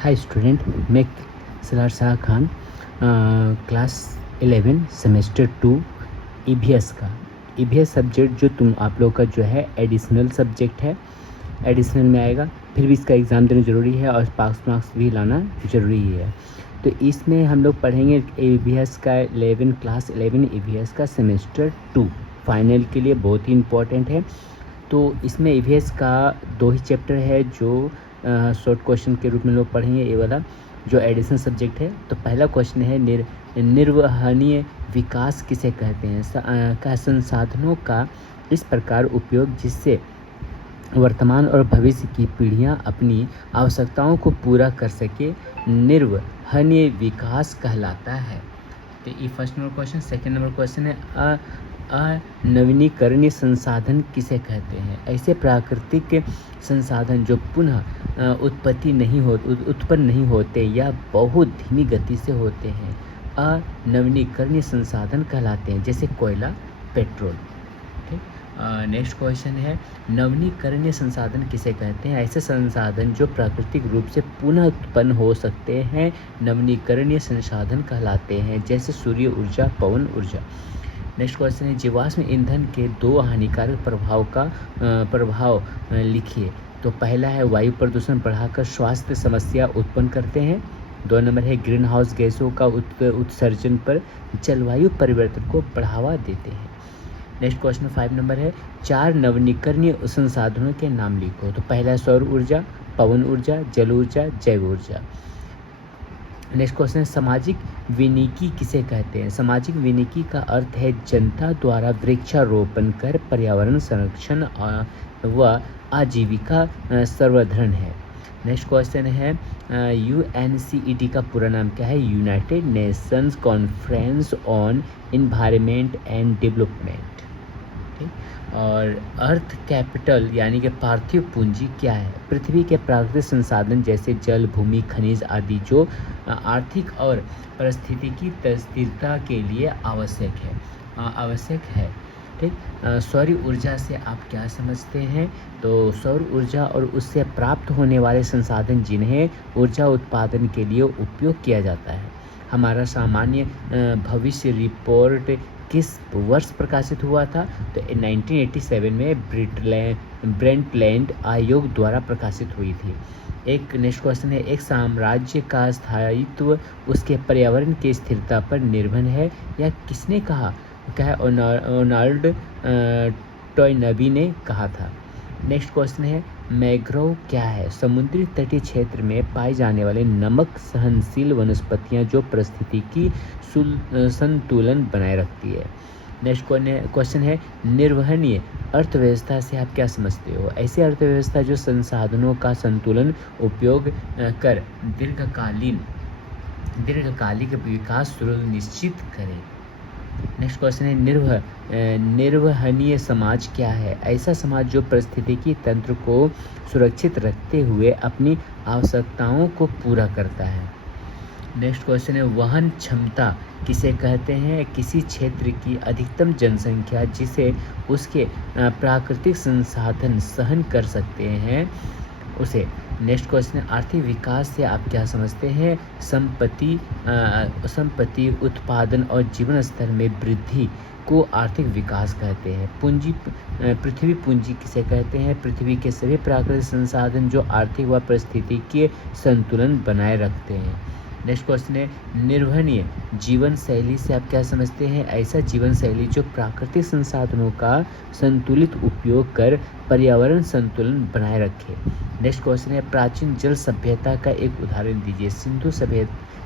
Hi student, मैं Salaar Shah Khan, class 11 semester 2 EVS का EVS subject जो आप लोग का जो है एडिशनल सब्जेक्ट है, एडिशनल में आएगा। फिर भी इसका एग्ज़ाम देना ज़रूरी है और पास मार्क्स भी लाना ज़रूरी है। तो इसमें हम लोग पढ़ेंगे ईवीएस का क्लास 11 ईवीएस का सेमेस्टर 2 फाइनल के लिए बहुत ही इम्पोर्टेंट है। तो इसमें ईवीएस का 2 ही चैप्टर है जो शॉर्ट क्वेश्चन के रूप में लोग पढ़ेंगे, ये वाला जो एडिशनल सब्जेक्ट है। तो पहला क्वेश्चन है निर्वहनीय विकास किसे कहते हैं? का संसाधनों का इस प्रकार उपयोग जिससे वर्तमान और भविष्य की पीढ़ियां अपनी आवश्यकताओं को पूरा कर सके निर्वहनीय विकास कहलाता है। तो ये first number question. Second number question है अनवीनीकरणीय संसाधन किसे कहते हैं? ऐसे प्राकृतिक संसाधन जो पुनः उत्पन्न नहीं होते या बहुत धीमी गति से होते हैं, अनवीनीकरणीय संसाधन कहलाते हैं, जैसे कोयला, पेट्रोल। ठीक। नेक्स्ट क्वेश्चन है नवीनीकरणीय संसाधन किसे कहते हैं? ऐसे संसाधन जो प्राकृतिक रूप से पुनः उत्पन्न हो सकते हैं नवीनीकरणीय संसाधन कहलाते हैं, जैसे सूर्य ऊर्जा, पवन ऊर्जा। नेक्स्ट क्वेश्चन है जीवाश्म ईंधन के 2 हानिकारक प्रभाव लिखिए। तो पहला है वायु प्रदूषण बढ़ाकर स्वास्थ्य समस्या उत्पन्न करते हैं। 2 नंबर है ग्रीन हाउस गैसों का उत्सर्जन पर जलवायु परिवर्तन को बढ़ावा देते हैं। नेक्स्ट क्वेश्चन 5 नंबर है 4 नवीनीकरणीय संसाधनों के नाम लिखो। तो पहला है सौर ऊर्जा, पवन ऊर्जा, जल ऊर्जा, जैव ऊर्जा। नेक्स्ट क्वेश्चन है सामाजिक विनिकी किसे कहते हैं? सामाजिक विनिकी का अर्थ है जनता द्वारा वृक्षारोपण कर पर्यावरण संरक्षण व आजीविका सर्वधरण है। नेक्स्ट क्वेश्चन है यूएनसीईडी का पूरा नाम क्या है? United Nations conference on environment and development. और अर्थ कैपिटल यानी कि पार्थिव पूंजी क्या है? पृथ्वी के प्राकृतिक संसाधन जैसे जल, भूमि, खनिज आदि जो आर्थिक और पारिस्थितिकी स्थिरता के लिए आवश्यक है। ठीक। सौर ऊर्जा से आप क्या समझते हैं? तो सौर ऊर्जा और उससे प्राप्त होने वाले संसाधन जिन्हें ऊर्जा उत्पादन के लिए उपयोग किया जाता है। हमारा सामान्य भविष्य रिपोर्ट किस वर्ष प्रकाशित हुआ था? तो 1987 में ब्रेंटलैंड आयोग द्वारा प्रकाशित हुई थी। एक नेक्स्ट क्वेश्चन है एक साम्राज्य का स्थायित्व उसके पर्यावरण की स्थिरता पर निर्भर है, या किसने कहा? क्या है? ओनाल्ड टॉयनबी ने कहा था। नेक्स्ट क्वेश्चन है मैंग्रोव क्या है? समुद्री तटीय क्षेत्र में पाई जाने वाले नमक सहनशील वनस्पतियां जो पारिस्थितिकी संतुलन बनाए रखती है। नेक्स्ट क्वेश्चन है निर्वहनीय अर्थव्यवस्था से आप क्या समझते हो? ऐसी अर्थव्यवस्था जो संसाधनों का संतुलन उपयोग कर दीर्घकालिक विकास सुनिश्चित करे। नेक्स्ट क्वेश्चन है निर्वहनीय समाज क्या है? ऐसा समाज जो पारिस्थितिकी तंत्र को सुरक्षित रखते हुए अपनी आवश्यकताओं को पूरा करता है। नेक्स्ट क्वेश्चन है वहन क्षमता किसे कहते हैं? किसी क्षेत्र की अधिकतम जनसंख्या जिसे उसके प्राकृतिक संसाधन सहन कर सकते हैं उसे। नेक्स्ट क्वेश्चन है आर्थिक विकास से आप क्या समझते हैं? संपत्ति उत्पादन और जीवन स्तर में वृद्धि को आर्थिक विकास कहते हैं। पृथ्वी पूंजी किसे कहते हैं? पृथ्वी के सभी प्राकृतिक संसाधन जो आर्थिक व पारिस्थितिकीय संतुलन बनाए रखते हैं। नेक्स्ट क्वेश्चन है निर्वहनीय जीवन शैली से आप क्या समझते हैं? ऐसा जीवन शैली जो प्राकृतिक संसाधनों का संतुलित उपयोग कर पर्यावरण संतुलन बनाए रखे। नेक्स्ट क्वेश्चन है प्राचीन जल सभ्यता का एक उदाहरण दीजिए।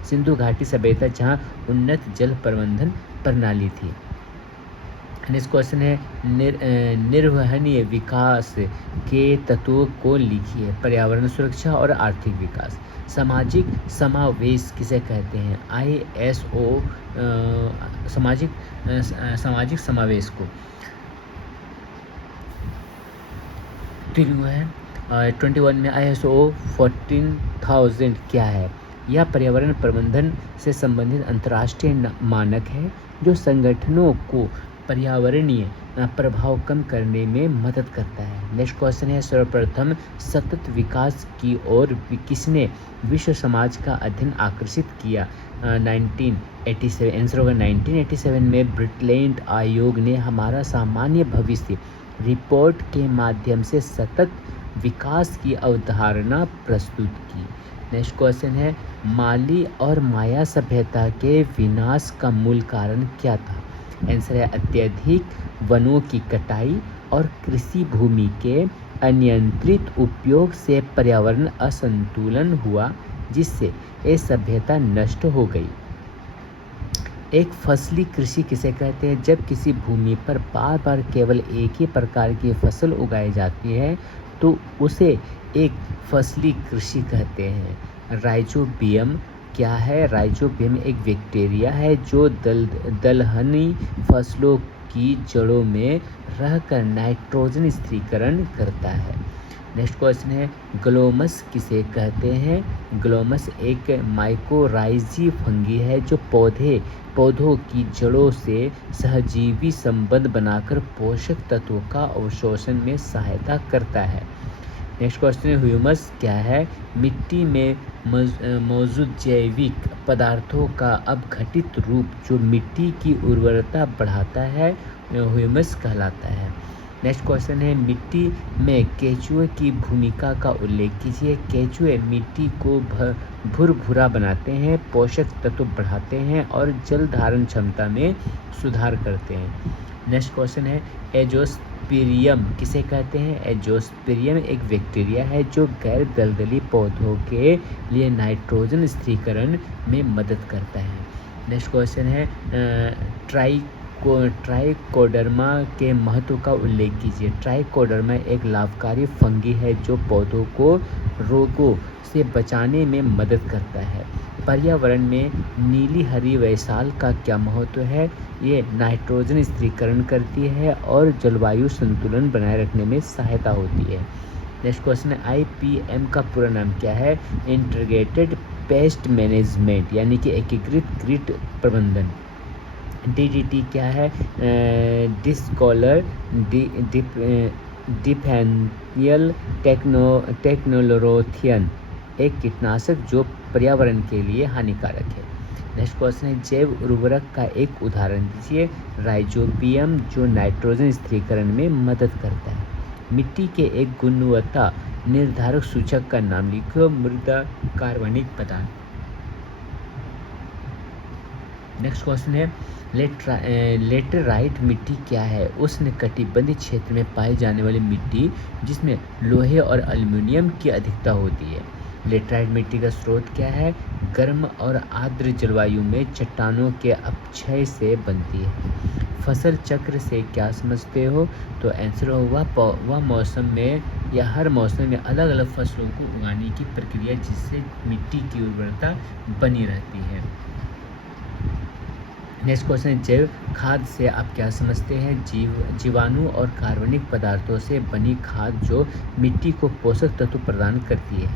सिंधु घाटी सभ्यता जहां उन्नत जल प्रबंधन प्रणाली थी। नेक्स्ट क्वेश्चन है निर्वहनीय विकास के तत्वों को लिखिए। पर्यावरण सुरक्षा और आर्थिक विकास। सामाजिक समावेश किसे कहते हैं? ISO सामाजिक समावेश को है 21 में ISO 14000 क्या है? यह पर्यावरण प्रबंधन से संबंधित अंतर्राष्ट्रीय मानक है जो संगठनों को पर्यावरणीय प्रभाव कम करने में मदद करता है। नेक्स्ट क्वेश्चन है, सर्वप्रथम सतत विकास की ओर किसने विश्व समाज का अध्ययन आकर्षित किया? 1987 आंसर होगा 1987 में ब्रिटलैंड आयोग ने हमारा सामान्य भविष्य रिपोर्ट के माध्यम से सतत विकास की अवधारणा प्रस्तुत की। नेक्स्ट क्वेश्चन है, माली और माया सभ्यता के विनाश का मूल कारण क्या था? आंसर है अत्यधिक वनों की कटाई और कृषि भूमि के अनियंत्रित उपयोग से पर्यावरण असंतुलन हुआ, जिससे ये सभ्यता नष्ट हो गई। एक फसली कृषि किसे कहते हैं? जब किसी भूमि पर बार बार केवल एक ही प्रकार की फसल उगाई जाती है तो उसे एक फसली कृषि कहते हैं। राइजोबियम क्या है? राइजोबियम एक बैक्टीरिया है जो दलहनी फसलों की जड़ों में रहकर नाइट्रोजन स्थिरीकरण करता है। नेक्स्ट क्वेश्चन है, ग्लोमस किसे कहते हैं? ग्लोमस एक माइकोराइजी फंगी है जो पौधों की जड़ों से सहजीवी संबंध बनाकर पोषक तत्वों का अवशोषण में सहायता करता है। नेक्स्ट क्वेश्चन है, ह्यूमस क्या है? मिट्टी में मौजूद जैविक पदार्थों का अपघटित रूप जो मिट्टी की उर्वरता बढ़ाता है ह्यूमस कहलाता है। नेक्स्ट क्वेश्चन है, मिट्टी में केंचुए की भूमिका का उल्लेख कीजिए। केंचुए मिट्टी को भुरभुरा बनाते हैं, पोषक तत्व बढ़ाते हैं और जल धारण क्षमता में सुधार करते हैं। नेक्स्ट क्वेश्चन है, एंजियोस्पर्मियम किसे कहते हैं? एंजियोस्पर्मियम एक बैक्टीरिया है जो गैर दलदली पौधों के लिए नाइट्रोजन स्थिरीकरण में मदद करता है। नेक्स्ट क्वेश्चन है, ट्राइकोडर्मा के महत्व का उल्लेख कीजिए। ट्राइकोडर्मा एक लाभकारी फंगी है जो पौधों को रोगों से बचाने में मदद करता है। पर्यावरण में नीली हरी वैशाल का क्या महत्व है? ये नाइट्रोजन स्थिरीकरण करती है और जलवायु संतुलन बनाए रखने में सहायता होती है। नेक्स्ट क्वेश्चन है, IPM का पूरा नाम क्या है? इंटीग्रेटेड पेस्ट मैनेजमेंट यानी कि एकीकृत कीट प्रबंधन। DDT क्या है? डिस्कॉलर डिफेनियल टेक्नोलोरोथियन एक कीटनाशक जो पर्यावरण के लिए हानिकारक है। नेक्स्ट क्वेश्चन है, जैव उर्वरक का एक उदाहरण दीजिए। राइजोबियम जो नाइट्रोजन स्थिरीकरण में मदद करता है। मिट्टी के एक गुणवत्ता निर्धारक सूचक का नाम लिखो। मृदा कार्बनिक पदार्थ। नेक्स्ट क्वेश्चन है, लेटराइट मिट्टी क्या है? उष्णकटिबंधीय क्षेत्र में पाई जाने वाली मिट्टी जिसमें लोहे और एल्युमिनियम की अधिकता होती है। लेटराइट मिट्टी का स्रोत क्या है? गर्म और आर्द्र जलवायु में चट्टानों के अपक्षय से बनती है। फसल चक्र से क्या समझते हो? तो आंसर होगा वह मौसम में या हर मौसम में अलग अलग फसलों को उगाने की प्रक्रिया जिससे मिट्टी की उर्वरता बनी रहती है। नेक्स्ट क्वेश्चन है, जैव खाद से आप क्या समझते हैं? जीवाणु और कार्बनिक पदार्थों से बनी खाद जो मिट्टी को पोषक तत्व प्रदान करती है।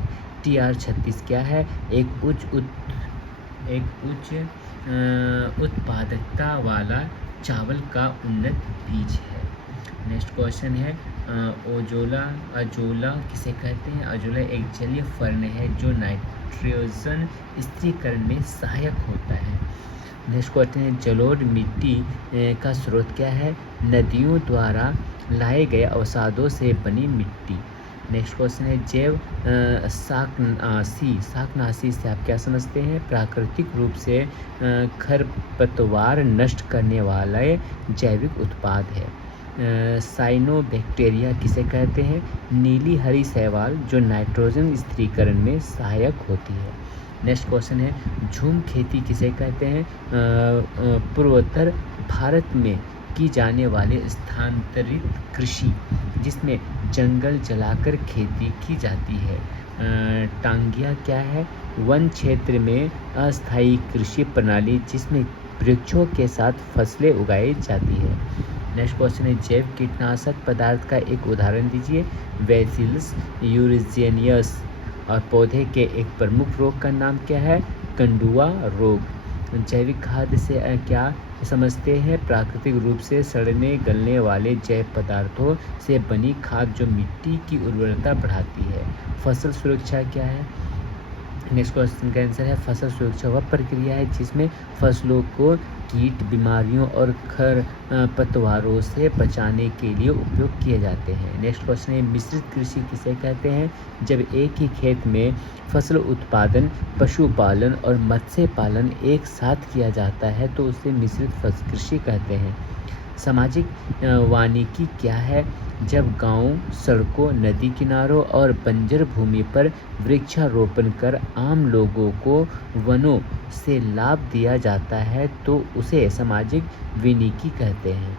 TR36 क्या है? एक उच्च उत्पादकता वाला चावल का उन्नत बीज है। नेक्स्ट क्वेश्चन है, अजोला किसे कहते हैं? अजोला एक जलीय फर्न है जो नाइट्रोजन स्थिरीकरण में सहायक होता है। नेक्स्ट क्वेश्चन है, जलोढ़ मिट्टी का स्रोत क्या है? नदियों द्वारा लाए गए अवसादों से बनी मिट्टी। नेक्स्ट क्वेश्चन है, जैव शाकनाशी से आप क्या समझते हैं? प्राकृतिक रूप से खरपतवार नष्ट करने वाला जैविक उत्पाद है। साइनोबैक्टीरिया किसे कहते हैं? नीली हरी शैवाल जो नाइट्रोजन स्थिरीकरण में सहायक होती है। नेक्स्ट क्वेश्चन है, झूम खेती किसे कहते हैं? पूर्वोत्तर भारत में की जाने वाले स्थानांतरित कृषि जिसमें जंगल जलाकर खेती की जाती है। टांगिया क्या है? वन क्षेत्र में अस्थायी कृषि प्रणाली जिसमें वृक्षों के साथ फसलें उगाई जाती है। नेक्स्ट क्वेश्चन है, जैव कीटनाशक पदार्थ का एक उदाहरण दीजिए। बैसिलस यूरेजियनियस और पौधे के एक प्रमुख रोग का नाम क्या है? कंडुआ रोग। जैविक खाद से क्या समझते हैं? प्राकृतिक रूप से सड़ने गलने वाले जैव पदार्थों से बनी खाद जो मिट्टी की उर्वरता बढ़ाती है। फसल सुरक्षा क्या है? नेक्स्ट क्वेश्चन का आंसर है फसल सुरक्षा वह प्रक्रिया है जिसमें फसलों को कीट, बीमारियों और खरपतवारों से बचाने के लिए उपयोग किए जाते हैं। नेक्स्ट क्वेश्चन है मिश्रित कृषि किसे कहते हैं? जब एक ही खेत में फसल उत्पादन, पशुपालन और मत्स्य पालन एक साथ किया जाता है तो उसे मिश्रित फसल कृषि कहते हैं। सामाजिक वानिकी क्या है? जब गाँव, सड़कों, नदी किनारों और बंजर भूमि पर वृक्षारोपण कर आम लोगों को वनों से लाभ दिया जाता है तो उसे सामाजिक वानिकी कहते हैं।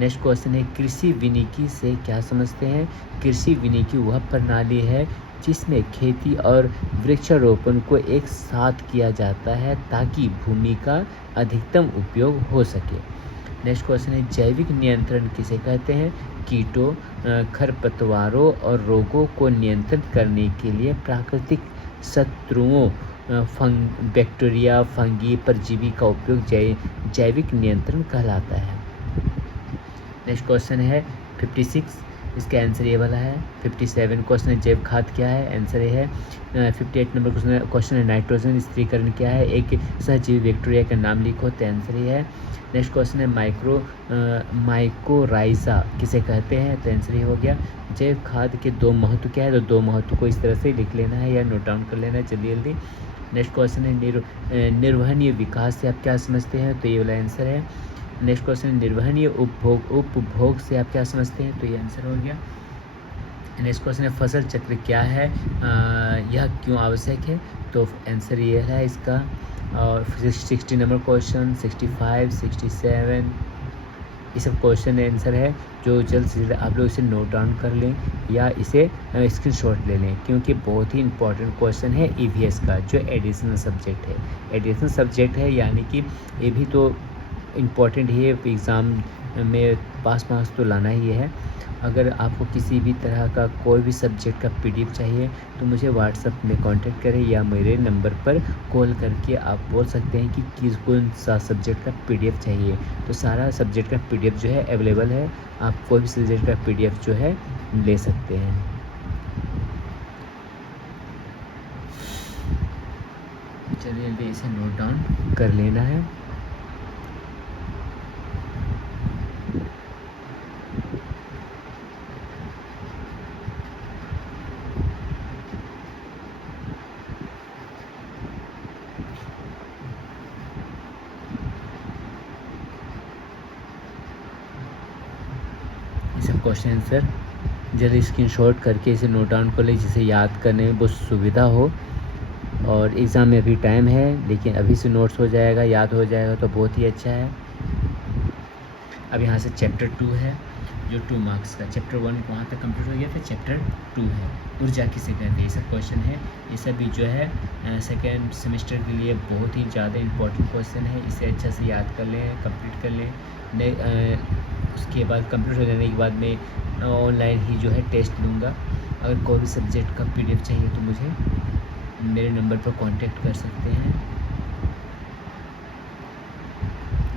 नेक्स्ट क्वेश्चन है कृषि वानिकी से क्या समझते हैं? कृषि वानिकी वह प्रणाली है जिसमें खेती और वृक्षारोपण को एक साथ किया जाता है ताकि भूमि का अधिकतम उपयोग हो सके। नेक्स्ट क्वेश्चन है जैविक नियंत्रण किसे कहते हैं? कीटों, खरपतवारों और रोगों को नियंत्रित करने के लिए प्राकृतिक शत्रुओं बैक्टीरिया, फंगी, परजीवी का उपयोग जैविक नियंत्रण कहलाता है। नेक्स्ट क्वेश्चन है 56, इसका आंसर ये वाला है। 57 क्वेश्चन है जैव खाद क्या है? आंसर ये है। 58 नंबर क्वेश्चन है नाइट्रोजन स्थिरीकरण क्या है? एक सहजीवी बैक्टीरिया का नाम लिखो, तो आंसर ये है। नेक्स्ट क्वेश्चन है माइकोराइजा किसे कहते हैं? तो आंसर ये हो गया। जैव खाद के दो महत्व क्या है? तो दो महत्व को इस तरह से लिख लेना है या नोट डाउन कर लेना है जल्दी जल्दी। नेक्स्ट क्वेश्चन है निर्वहनीय विकास से आप क्या समझते हैं? तो ये वाला आंसर है। नेक्स्ट क्वेश्चन निर्वहनीय उपभोग से आप क्या समझते हैं? तो ये आंसर हो गया। नेक्स्ट क्वेश्चन है फसल चक्र क्या है? यह क्यों आवश्यक है? तो आंसर ये है इसका। और 60 नंबर क्वेश्चन, 65, 67 ये सब क्वेश्चन आंसर है जो जल्द से जल्द आप लोग इसे नोट डाउन कर लें या इसे स्क्रीनशॉट ले लें क्योंकि बहुत ही इंपॉर्टेंट क्वेश्चन है ईवीएस का जो एडिशनल सब्जेक्ट है। एडिशनल सब्जेक्ट है यानी कि ये भी तो इम्पॉर्टेंट ही है, एग्ज़ाम में पास मार्क्स तो लाना ही है। अगर आपको किसी भी तरह का कोई भी सब्जेक्ट का पीडीएफ चाहिए तो मुझे व्हाट्सएप में कांटेक्ट करें या मेरे नंबर पर कॉल करके आप बोल सकते हैं कि किस कौन सा सब्जेक्ट का पीडीएफ चाहिए। तो सारा सब्जेक्ट का पीडीएफ जो है अवेलेबल है, आप कोई भी सब्जेक्ट का पीडीएफ जो है ले सकते हैं। चलिए जल्दी इसे नोट डाउन कर लेना है। सब क्वेश्चन आंसर जल्दी स्क्रीनशॉट करके इसे नोट डाउन कर ले जिसे याद करने में बहुत सुविधा हो। और एग्ज़ाम में अभी टाइम है लेकिन अभी से नोट्स हो जाएगा, याद हो जाएगा तो बहुत ही अच्छा है। अब यहाँ से चैप्टर 2 है जो 2 मार्क्स का। चैप्टर 1 वहाँ तक कंप्लीट हो गया था, चैप्टर 2 है ऊर्जा किसे कहते हैं। ये सब क्वेश्चन है, ये सब भी जो है सेकेंड सेमेस्टर के लिए बहुत ही ज़्यादा इंपॉर्टेंट क्वेश्चन है। इसे अच्छा से याद कर लें, कंप्लीट कर लें। उसके बाद कंप्लीट हो जाने के बाद मैं ऑनलाइन ही जो है टेस्ट लूँगा। अगर कोई भी सब्जेक्ट का पीडीएफ चाहिए तो मुझे मेरे नंबर पर कांटेक्ट कर सकते हैं।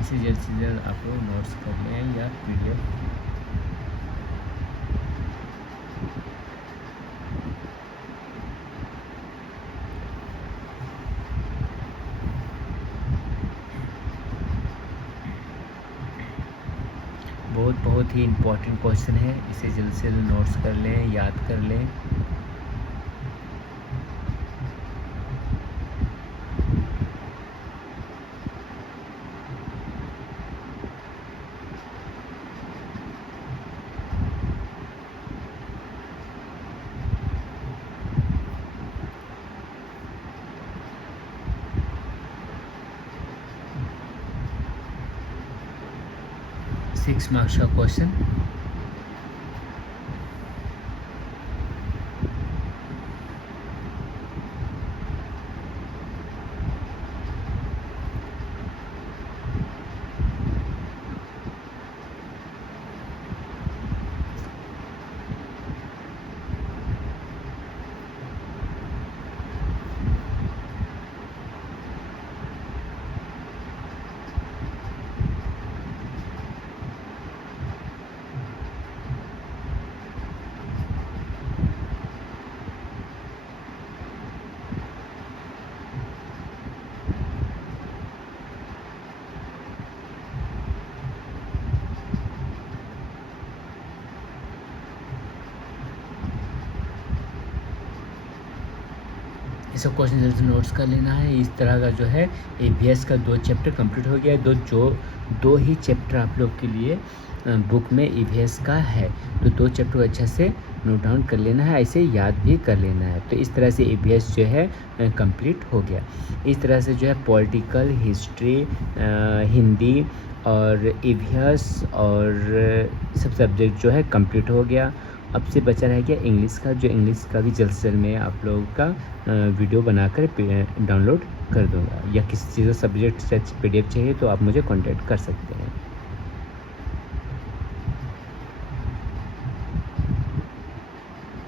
इसे जल्द से जल्द आप लोग नोट्स कर लें या पीडीएफ। बहुत ही इम्पोर्टेंट क्वेश्चन है, इसे जल्द से जल्द नोट्स कर लें, याद कर लें। सिक्स मार्क्स का क्वेश्चन। इसका क्वेश्चन आंसर नोट्स कर लेना है। इस तरह का जो है ईवीएस का 2 चैप्टर कंप्लीट हो गया। दो ही चैप्टर आप लोग के लिए बुक में ईवीएस का है, तो 2 चैप्टर अच्छा से नोट डाउन कर लेना है, ऐसे याद भी कर लेना है। तो इस तरह से ईवीएस जो है कंप्लीट हो गया। इस तरह से जो है पॉलिटिकल, हिस्ट्री, हिंदी और ईवीएस और सब सब्जेक्ट जो है कंप्लीट हो गया। अब से बचा रह गया इंग्लिश का, जो इंग्लिश का भी जल्द से जल्द मैं आप लोगों का वीडियो बनाकर डाउनलोड कर दूंगा, या किसी चीज़ का सब्जेक्ट PDF चाहिए तो आप मुझे कांटेक्ट कर सकते हैं।